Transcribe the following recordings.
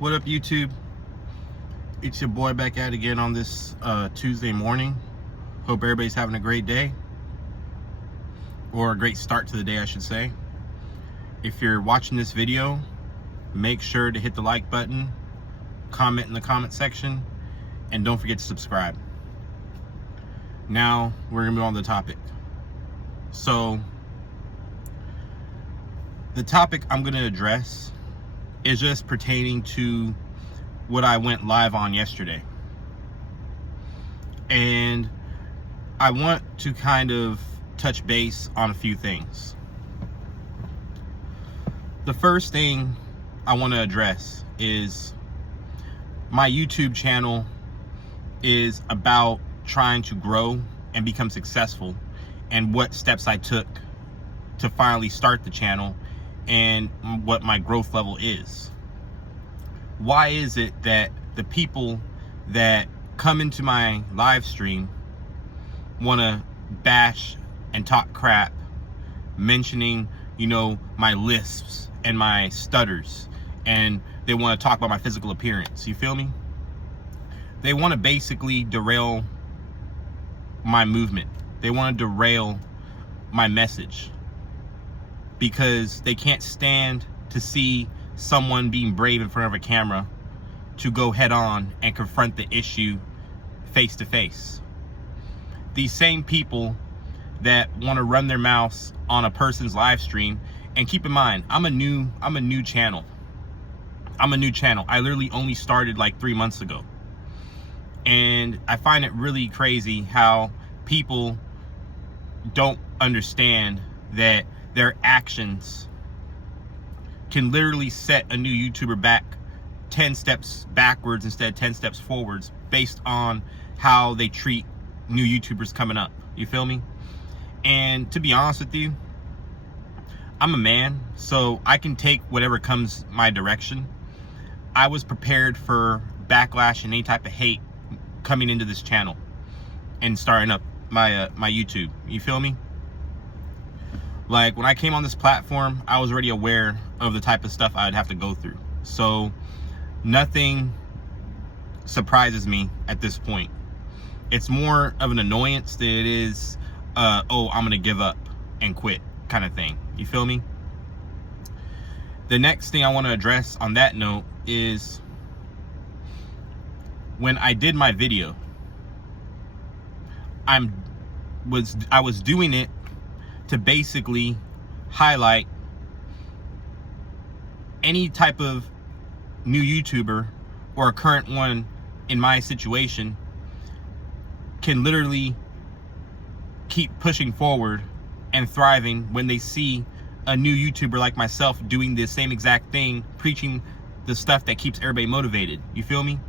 What up, YouTube? It's your boy back at it again on this Tuesday morning. Hope everybody's having a great day, or a great start to the day, I should say. If you're watching this video, make sure to hit the like button, comment in the comment section, and don't forget to subscribe. Now we're gonna move on to the topic. So the topic I'm gonna address is just pertaining to what I went live on yesterday. And I want to kind of touch base on a few things. The first thing I want to address is my YouTube channel is about trying to grow and become successful, and what steps I took to finally start the channel and what my growth level is. Why is it that the people that come into my live stream want to bash and talk crap, mentioning, my lisps and my stutters, and they want to talk about my physical appearance? You feel me? They want to basically derail my movement. They want to derail my message because they can't stand to see someone being brave in front of a camera to go head on and confront the issue face to face. These same people that want to run their mouths on a person's live stream, and keep in mind, I'm a new channel. I'm a new channel. I literally only started like 3 months ago. And I find it really crazy how people don't understand that their actions can literally set a new YouTuber back 10 steps backwards instead of 10 steps forwards based on how they treat new YouTubers coming up. You feel me? And to be honest with you, I'm a man, so I can take whatever comes my direction. I was prepared for backlash and any type of hate coming into this channel and starting up my YouTube. You feel me? Like, when I came on this platform, I was already aware of the type of stuff I'd have to go through. So nothing surprises me at this point. It's more of an annoyance than it is, oh, I'm gonna give up and quit kind of thing. You feel me? The next thing I want to address on that note is when I did my video, I was doing it to basically highlight any type of new YouTuber or a current one in my situation can literally keep pushing forward and thriving when they see a new YouTuber like myself doing the same exact thing, preaching the stuff that keeps everybody motivated. You feel me?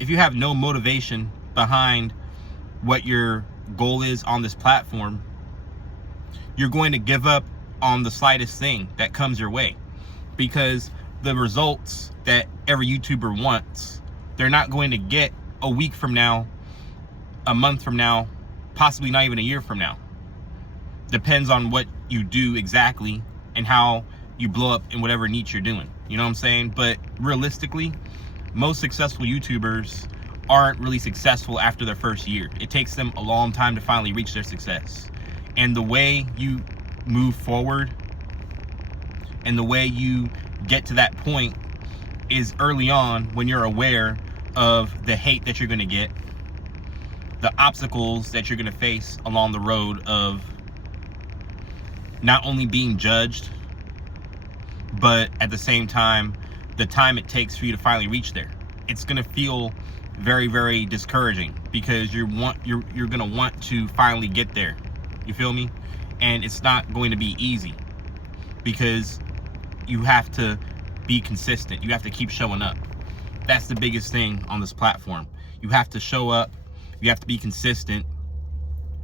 If you have no motivation behind what your goal is on this platform, you're going to give up on the slightest thing that comes your way, because the results that every YouTuber wants, they're not going to get a week from now, a month from now, possibly not even a year from now. Depends on what you do exactly and how you blow up in whatever niche you're doing. You know what I'm saying? But realistically, most successful YouTubers aren't really successful after their first year. It takes them a long time to finally reach their success. And the way you move forward and the way you get to that point is early on, when you're aware of the hate that you're going to get, the obstacles that you're going to face along the road of not only being judged, but at the same time, the time it takes for you to finally reach there. It's going to feel very, very discouraging, because you're going to want to finally get there. You feel me? And it's not going to be easy, because you have to be consistent. You have to keep showing up. That's the biggest thing on this platform. You have to show up. You have to be consistent.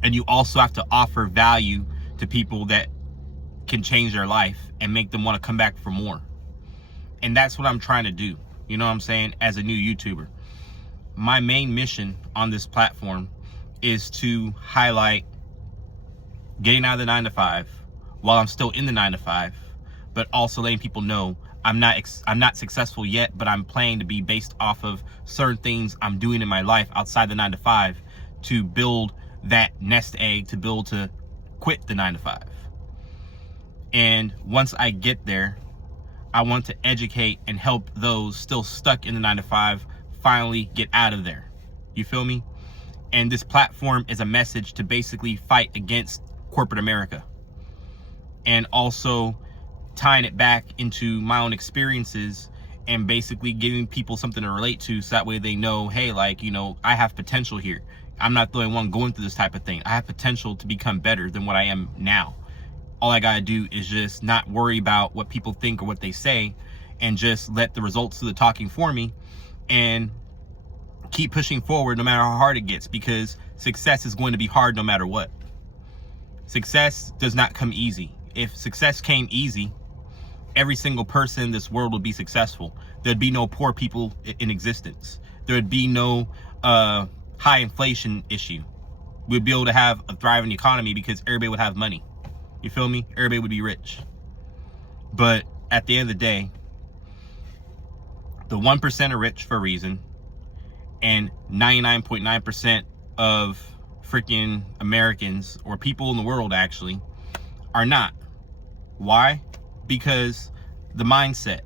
And you also have to offer value to people that can change their life and make them want to come back for more. And that's what I'm trying to do. You know what I'm saying? As a new YouTuber, my main mission on this platform is to highlight getting out of the 9 to 5 while I'm still in the 9 to 5, but also letting people know I'm not successful yet, but I'm planning to be based off of certain things I'm doing in my life outside the 9 to 5 to build that nest egg, to build to quit the 9 to 5. And once I get there, I want to educate and help those still stuck in the 9 to 5 finally get out of there. You feel me? And this platform is a message to basically fight against corporate America, and also tying it back into my own experiences and basically giving people something to relate to, so that way they know, hey, like, you know, I have potential here. I'm not the only one going through this type of thing. I have potential to become better than what I am now. All I gotta do is just not worry about what people think or what they say, and just let the results do the talking for me, and keep pushing forward no matter how hard it gets, because success is going to be hard no matter what. Success does not come easy. If success came easy, every single person in this world would be successful. There'd be no poor people in existence. There'd be no high inflation issue. We'd be able to have a thriving economy because everybody would have money. You feel me? Everybody would be rich. But at the end of the day, the 1% are rich for a reason, and 99.9% of freaking Americans, or people in the world actually, are not. Why? Because the mindset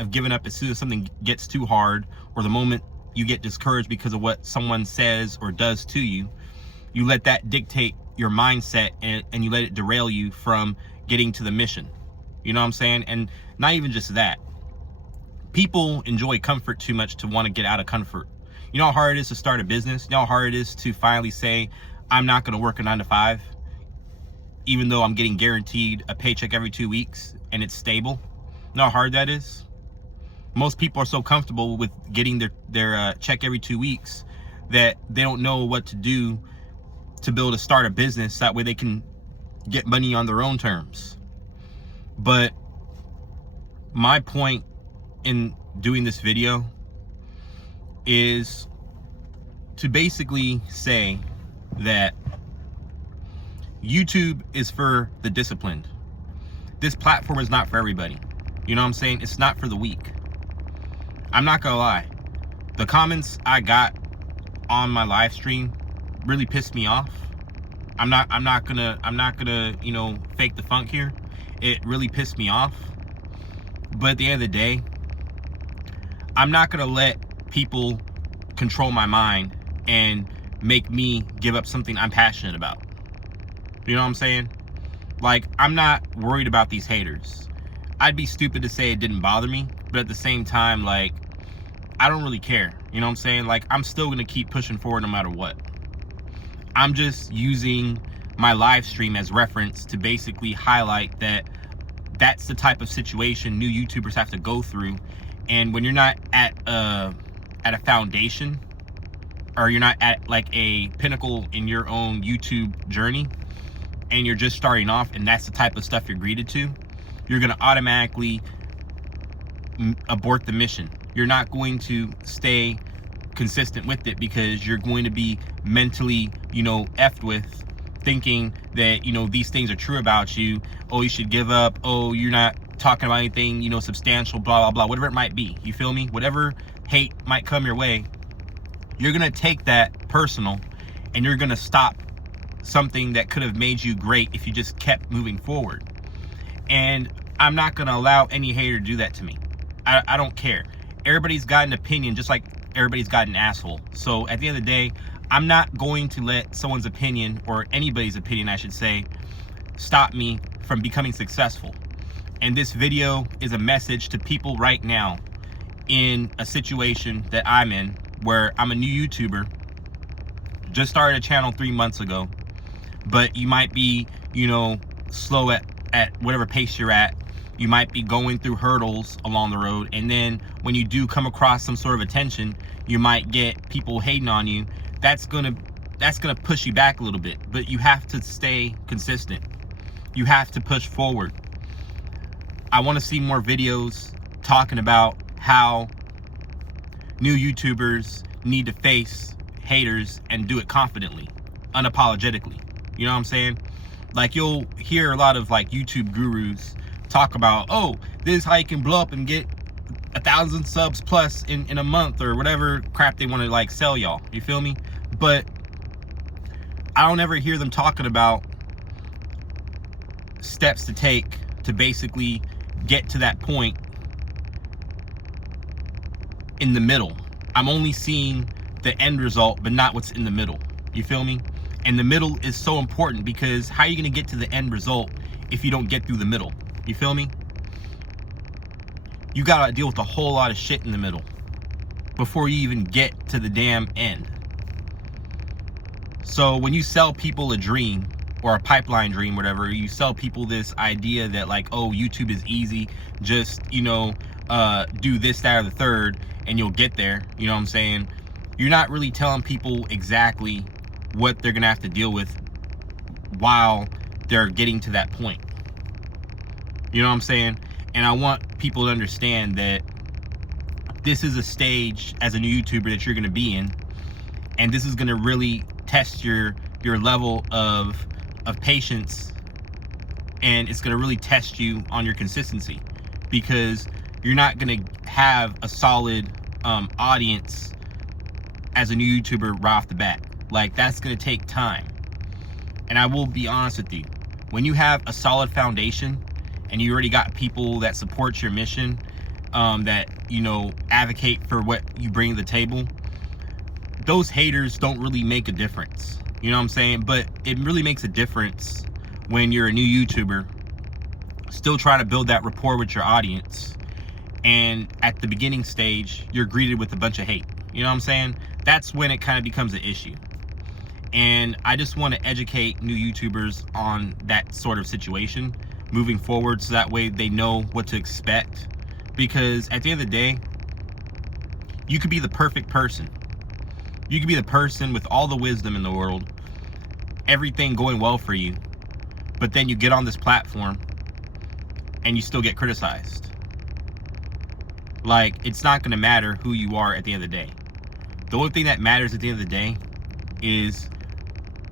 of giving up as soon as something gets too hard, or the moment you get discouraged because of what someone says or does to you, you let that dictate your mindset, and you let it derail you from getting to the mission. You know what I'm saying? And not even just that. People enjoy comfort too much to want to get out of comfort. You know how hard it is to start a business? You know how hard it is to finally say, I'm not going to work a 9 to 5, even though I'm getting guaranteed a paycheck every 2 weeks and it's stable? You know how hard that is? Most people are so comfortable with getting their check every 2 weeks that they don't know what to do to be able to start a business. That way they can get money on their own terms. But my point in doing this video is to basically say that YouTube is for the disciplined. This platform is not for everybody. You know what I'm saying? It's not for the weak. I'm not gonna lie. The comments I got on my live stream really pissed me off. I'm not gonna, you know, fake the funk here. It really pissed me off. But at the end of the day, I'm not gonna let people control my mind and make me give up something I'm passionate about. You know what I'm saying? Like, I'm not worried about these haters. I'd be stupid to say it didn't bother me, but at the same time, like, I don't really care. You know what I'm saying? Like, I'm still gonna keep pushing forward no matter what. I'm just using my live stream as reference to basically highlight that that's the type of situation new YouTubers have to go through. And when you're not at a foundation, or you're not at like a pinnacle in your own YouTube journey, and you're just starting off, and that's the type of stuff you're greeted to, you're going to automatically abort the mission. You're not going to stay consistent with it, because you're going to be mentally, you know, effed with, thinking that, you know, these things are true about you. Oh, you should give up. Oh, you're not talking about anything, you know, substantial, blah, blah, blah, whatever it might be. You feel me? Whatever hate might come your way, you're going to take that personal, and you're going to stop something that could have made you great if you just kept moving forward. And I'm not going to allow any hater to do that to me. I don't care. Everybody's got an opinion, just like everybody's got an asshole. So at the end of the day, I'm not going to let someone's opinion, or anybody's opinion, I should say, stop me from becoming successful. And this video is a message to people right now in a situation that I'm in, where I'm a new YouTuber, just started a channel 3 months ago, but you might be, you know, slow at whatever pace you're at. You might be going through hurdles along the road, and then when you do come across some sort of attention, you might get people hating on you. That's gonna push you back a little bit, but you have to stay consistent. You have to push forward. I want to see more videos talking about how new YouTubers need to face haters and do it confidently, unapologetically. You know what I'm saying? Like, you'll hear a lot of like YouTube gurus talk about, oh, this is how you can blow up and get 1,000 subs plus in a month, or whatever crap they want to like sell y'all. You feel me? But I don't ever hear them talking about steps to take to basically get to that point in the middle. I'm only seeing the end result, but not what's in the middle. You feel me? And the middle is so important, because how are you going to get to the end result if you don't get through the middle? You feel me? You got to deal with a whole lot of shit in the middle before you even get to the damn end. So when you sell people a dream, or a pipeline dream, whatever, you sell people this idea that like, oh, YouTube is easy, just, you know, do this, that, or the third, and you'll get there. You know what I'm saying? You're not really telling people exactly what they're gonna have to deal with while they're getting to that point. You know what I'm saying? And I want people to understand that this is a stage as a new YouTuber that you're gonna be in, and this is gonna really test your level of patience, and it's going to really test you on your consistency, because you're not going to have a solid audience as a new YouTuber right off the bat. Like, that's going to take time. And I will be honest with you, when you have a solid foundation and you already got people that support your mission, that, you know, advocate for what you bring to the table, those haters don't really make a difference. You know what I'm saying? But it really makes a difference when you're a new YouTuber, still trying to build that rapport with your audience, and at the beginning stage, you're greeted with a bunch of hate. You know what I'm saying? That's when it kind of becomes an issue. And I just want to educate new YouTubers on that sort of situation moving forward, so that way they know what to expect. Because at the end of the day, you could be the perfect person. You could be the person with all the wisdom in the world, everything going well for you, but then you get on this platform and you still get criticized. Like, it's not going to matter who you are at the end of the day. The only thing that matters at the end of the day is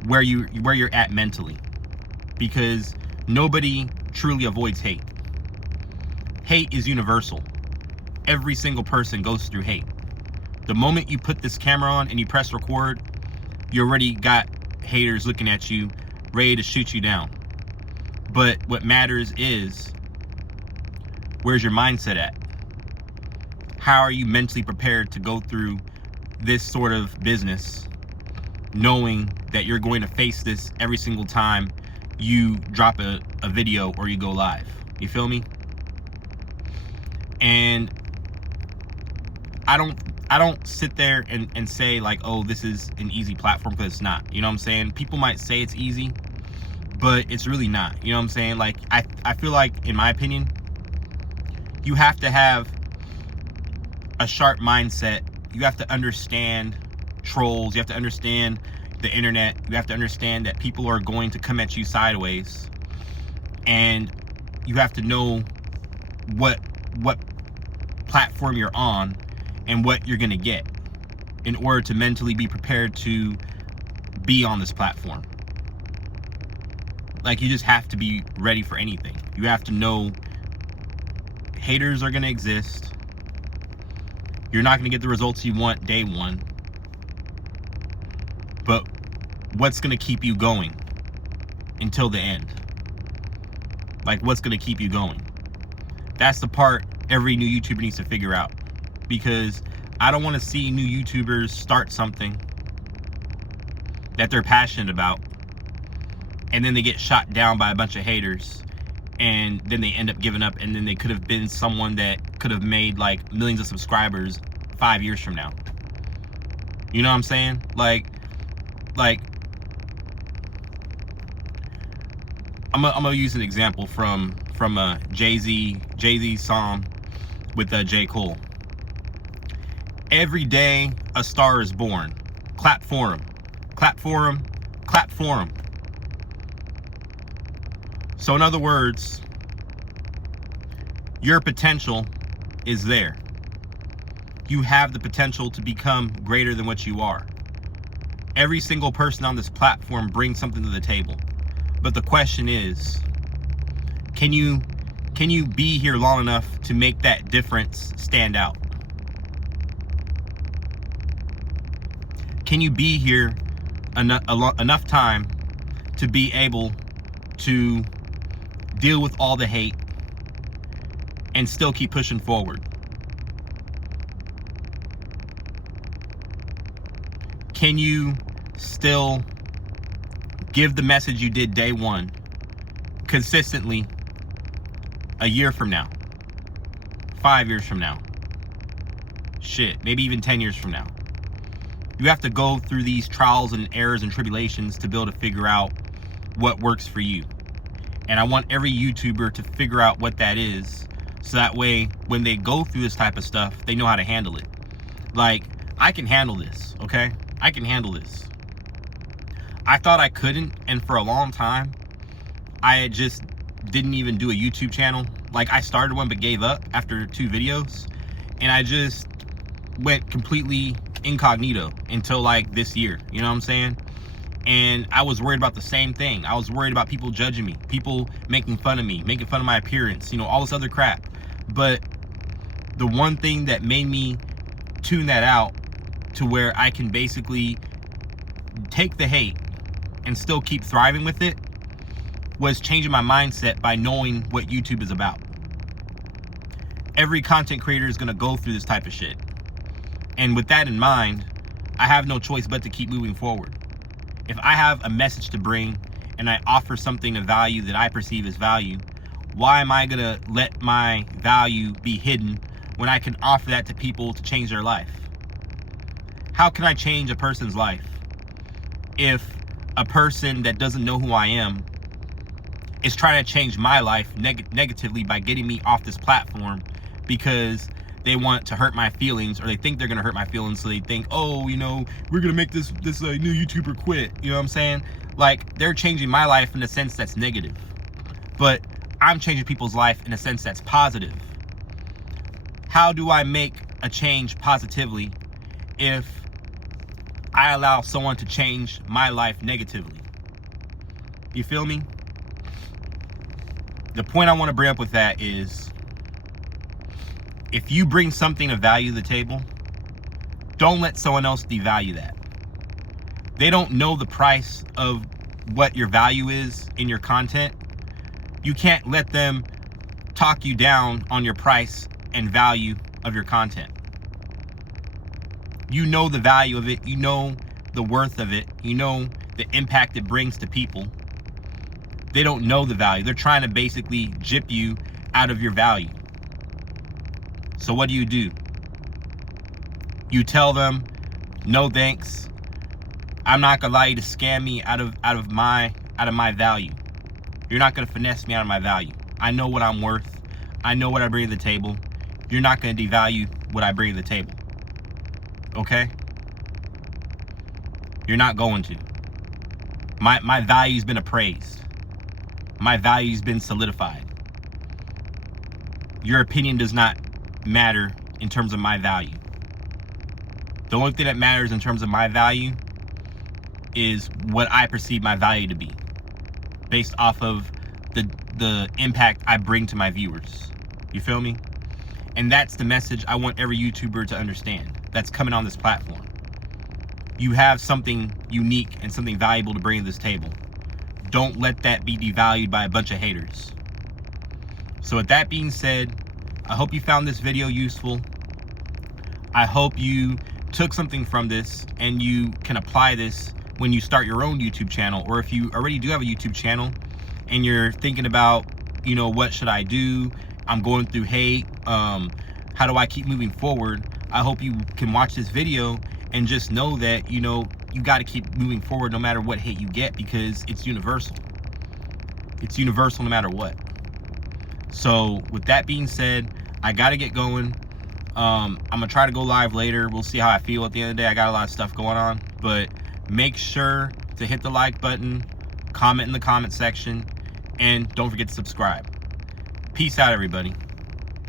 where you're at mentally, because nobody truly avoids hate. Hate is universal. Every single person goes through hate. The moment you put this camera on and you press record, you already got haters looking at you, ready to shoot you down. But what matters is, where's your mindset at? How are you mentally prepared to go through this sort of business, knowing that you're going to face this every single time you drop a video or you go live? You feel me? And I don't sit there and say like, oh, this is an easy platform, because it's not. You know what I'm saying? People might say it's easy, but it's really not. You know what I'm saying? Like, I feel like, in my opinion, you have to have a sharp mindset. You have to understand trolls. You have to understand the internet. You have to understand that people are going to come at you sideways, and you have to know what platform you're on and what you're gonna get in order to mentally be prepared to be on this platform. Like, you just have to be ready for anything. You have to know haters are gonna exist. You're not gonna get the results you want day one. But what's gonna keep you going until the end? Like, what's gonna keep you going? That's the part every new YouTuber needs to figure out. Because I don't want to see new YouTubers start something that they're passionate about, and then they get shot down by a bunch of haters, and then they end up giving up, and then they could have been someone that could have made like millions of subscribers 5 years from now. You know what I'm saying? Like I'm gonna use an example from a Jay-Z song with J. Cole. Every day a star is born. Clap for him. Clap for him. Clap for him. So in other words, your potential is there. You have the potential to become greater than what you are. Every single person on this platform brings something to the table. But the question is, can you Can you be here long enough to make that difference stand out? Can you be here enough time to be able to deal with all the hate and still keep pushing forward? Can you still give the message you did day one consistently a year from now, 5 years from now, shit, maybe even 10 years from now? You have to go through these trials and errors and tribulations to be able to figure out what works for you. And I want every YouTuber to figure out what that is, so that way when they go through this type of stuff, they know how to handle it. Like, I can handle this, okay? I can handle this. I thought I couldn't, and for a long time, I just didn't even do a YouTube channel. Like, I started one but gave up after 2 videos, and I just went completely incognito until like this year, you know what I'm saying? And I was worried about the same thing. I was worried about people judging me, people making fun of me, making fun of my appearance, you know, all this other crap. But the one thing that made me tune that out to where I can basically take the hate and still keep thriving with it was changing my mindset by knowing what YouTube is about. Every content creator is going to go through this type of shit. And with that in mind, I have no choice but to keep moving forward. If I have a message to bring and I offer something of value that I perceive as value, why am I going to let my value be hidden when I can offer that to people to change their life? How can I change a person's life if a person that doesn't know who I am is trying to change my life negatively by getting me off this platform because they want to hurt my feelings, or they think they're going to hurt my feelings, so they think, oh, you know, we're going to make this new YouTuber quit, you know what I'm saying? Like, they're changing my life in a sense that's negative, but I'm changing people's life in a sense that's positive. How do I make a change positively if I allow someone to change my life negatively? You feel me? The point I want to bring up with that is, if you bring something of value to the table, don't let someone else devalue that. They don't know the price of what your value is in your content. You can't let them talk you down on your price and value of your content. You know the value of it. You know the worth of it. You know the impact it brings to people. They don't know the value. They're trying to basically gyp you out of your value. So what do? You tell them, no thanks. I'm not gonna allow you to scam me out of my value. You're not gonna finesse me out of my value. I know what I'm worth. I know what I bring to the table. You're not gonna devalue what I bring to the table. Okay? You're not going to. My value's been appraised. My value's been solidified. Your opinion does not matter in terms of my value. The only thing that matters in terms of my value is what I perceive my value to be, based off of the impact I bring to my viewers. You feel me? And that's the message I want every YouTuber to understand that's coming on this platform. You have something unique and something valuable to bring to this table. Don't let that be devalued by a bunch of haters. So with that being said, I hope you found this video useful. I hope you took something from this and you can apply this when you start your own YouTube channel, or if you already do have a YouTube channel and you're thinking about, you know, what should I do? I'm going through hate. How do I keep moving forward? I hope you can watch this video and just know that, you know, you got to keep moving forward no matter what hate you get, because it's universal. It's universal no matter what. So with that being said, I got to get going. I'm going to try to go live later. We'll see how I feel at the end of the day. I got a lot of stuff going on, but make sure to hit the like button, comment in the comment section, and don't forget to subscribe. Peace out, everybody.